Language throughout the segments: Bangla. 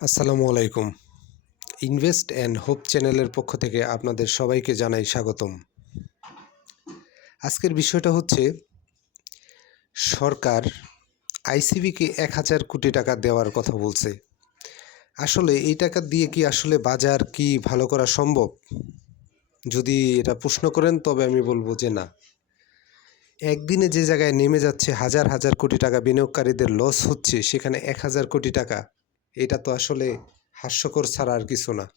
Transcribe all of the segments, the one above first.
আসসালামু আলাইকুম। ইনভেস্ট অ্যান্ড হোপ চ্যানেলের পক্ষ থেকে আপনাদের সবাইকে জানাই স্বাগতম। আজকের বিষয়টা হচ্ছে, সরকার আইসিবিকে এক হাজার কোটি টাকা দেওয়ার কথা বলছে। আসলে এই টাকা দিয়ে কি আসলে বাজার কি ভালো করা সম্ভব? যদি এটা প্রশ্ন করেন, তবে আমি বলব যে না। একদিনে যে জায়গায় নেমে যাচ্ছে হাজার হাজার কোটি টাকা বিনিয়োগকারীদের লস হচ্ছে, সেখানে এক হাজার কোটি টাকা এটা তো আসলে হাস্যকর ছাড়া আর কিছু না।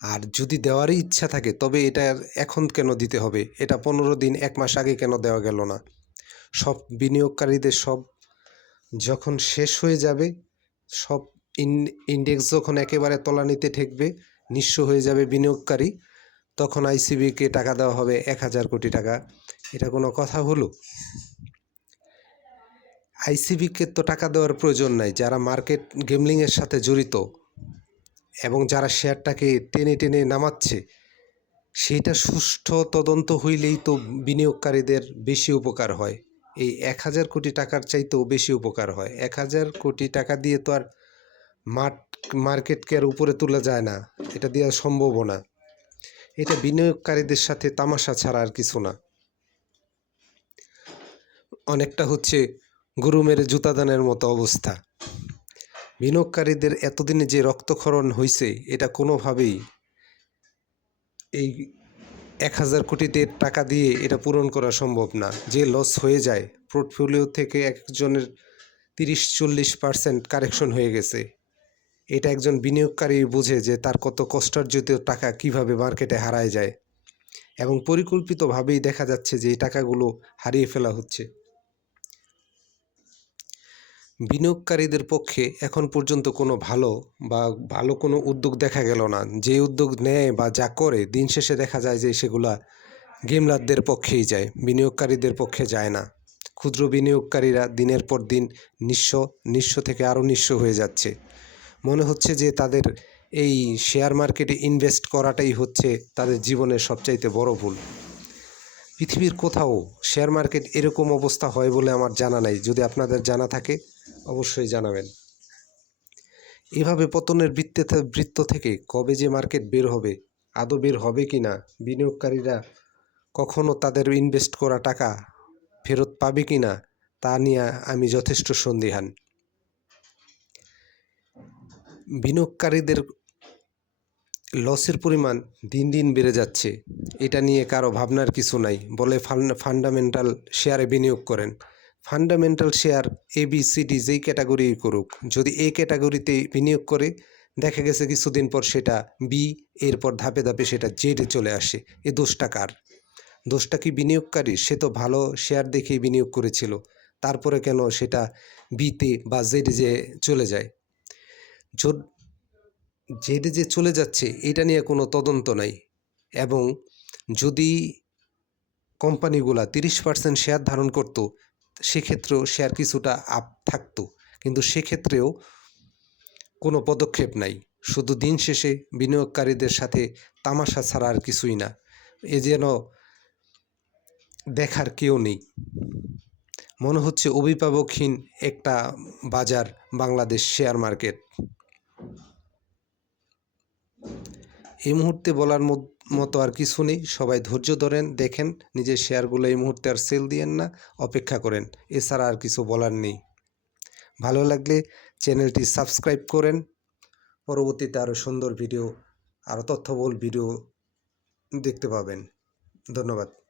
আর যদি দেওয়ারই ইচ্ছা থাকে, তবে এটা এখন কেন দিতে হবে? এটা পনেরো দিন, এক মাস আগে কেন দেওয়া গেল না? সব বিনিয়োগকারীদের সব যখন শেষ হয়ে যাবে, সব ইন্ডেক্স যখন একেবারে তলানিতে ঠেকবে, নিঃস্ব হয়ে যাবে বিনিয়োগকারী, তখন আইসিবিকে টাকা দেওয়া হবে এক হাজার কোটি টাকা। এটা কোনো কথা হলো? আইসিবিকে তো টাকা দেওয়ার প্রয়োজন নাই, যারা মার্কেট গেমলিংয়ের সাথে জড়িত এবং যারা শেয়ারটাকে টেনে টেনে নামাচ্ছে, সেইটা সুষ্ঠু তদন্ত হইলেই তো বিনিয়োগকারীদের বেশি উপকার হয়। এই এক হাজার কোটি টাকার চাইতেও বেশি উপকার হয়। এক হাজার কোটি টাকা দিয়ে তো আর মাঠ, মার্কেটকে আর উপরে তোলা যায় না, এটা দেওয়া সম্ভবও না। এটা বিনিয়োগকারীদের সাথে তামাশা ছাড়া আর কিছু না। অনেকটা হচ্ছে গরু মেরে জুতাদানের মতো অবস্থা। বিনিয়োগকারীদের এতদিনে যে রক্তক্ষরণ হয়েছে এটা কোনোভাবেই এই এক হাজার কোটিতে টাকা দিয়ে এটা পূরণ করা সম্ভব না। যে লস হয়ে যায়, পোর্টফোলিও থেকে একজনের তিরিশ চল্লিশ পার্সেন্ট কারেকশন হয়ে গেছে। এটা একজন বিনিয়োগকারী বুঝে যে তার কত কষ্টার্জিত টাকা কীভাবে মার্কেটে হারায় যায়। এবং পরিকল্পিতভাবেই দেখা যাচ্ছে যে এই টাকাগুলো হারিয়ে ফেলা হচ্ছে। বিনিয়োগকারীদের পক্ষে এখন পর্যন্ত কোনো ভালো বা ভালো কোনো উদ্যোগ দেখা গেল না। যে উদ্যোগ নেয় বা যা করে, দিন শেষে দেখা যায় যে সেগুলা গেমলারদের পক্ষেই যায়, বিনিয়োগকারীদের পক্ষে যায় না। ক্ষুদ্র বিনিয়োগকারীরা দিনের পর দিন নিঃস্ব নিঃস্ব থেকে আরও নিঃস্ব হয়ে যাচ্ছে। মনে হচ্ছে যে তাদের এই শেয়ার মার্কেটে ইনভেস্ট করাটাই হচ্ছে তাদের জীবনের সবচাইতে বড় ভুল। পৃথিবীর কোথাও শেয়ার মার্কেট এরকম অবস্থা হয় বলে আমার জানা নাই। যদি আপনাদের জানা থাকে অবশ্যই জানাবেন। এভাবে পতনের বৃত্তে বৃত্ত থেকে কবে যে মার্কেট বের হবে, আদৌ বের হবে কি না, বিনিয়োগকারীরা কখনো তাদের ইনভেস্ট করা টাকা ফেরত পাবে কি না, তা নিয়ে আমি যথেষ্ট সন্দিহান। বিনিয়োগকারীদের লসের পরিমাণ দিন দিন বেড়ে যাচ্ছে। এটা নিয়ে কারও ভাবনার কিছু নাই, বলে ফান্ডামেন্টাল শেয়ারে বিনিয়োগ করেন। Fundamental share A B C D যেই ক্যাটাগরি করুক, যদি এ ক্যাটাগরিতে বিনিয়োগ করে, দেখা গেছে কিছুদিন পর সেটা বি এরপর ধাপে ধাপে সেটা জেডে চলে আসে। এ দোষটা কার? দোষটা কি বিনিয়োগকারী? সে তো ভালো শেয়ার দেখেই বিনিয়োগ করেছিল। তারপরে কেন সেটা বিতে বা জেডে যে চলে যায়? জেডে যে চলে যাচ্ছে, এটা নিয়ে কোনো তদন্ত নাই। এবং যদি কোম্পানিগুলা তিরিশ পার্সেন্ট শেয়ার ধারণ করতো সেক্ষেত্রেও শেয়ার কিছুটা আপ থাকতো। কিন্তু সেক্ষেত্রেও কোনো পদক্ষেপ নাই। শুধু দিন শেষে বিনিয়োগকারীদের সাথে তামাশা ছাড়া আর কিছুই না। এ যেন দেখার কেউ নেই। মনে হচ্ছে অভিভাবকহীন একটা বাজার বাংলাদেশ শেয়ার মার্কেট এই মুহূর্তে বলার মতো আর কিছু নেই। সবাই ধৈর্য ধরেন, দেখেন, নিজের শেয়ারগুলো এই মুহূর্তে আর সেল দিয়েন না, অপেক্ষা করেন। এছাড়া আর কিছু বলার নেই। ভালো লাগলে চ্যানেলটি সাবস্ক্রাইব করেন। পরবর্তীতে আরও সুন্দর ভিডিও আরও তথ্যবহুল ভিডিও দেখতে পাবেন। ধন্যবাদ।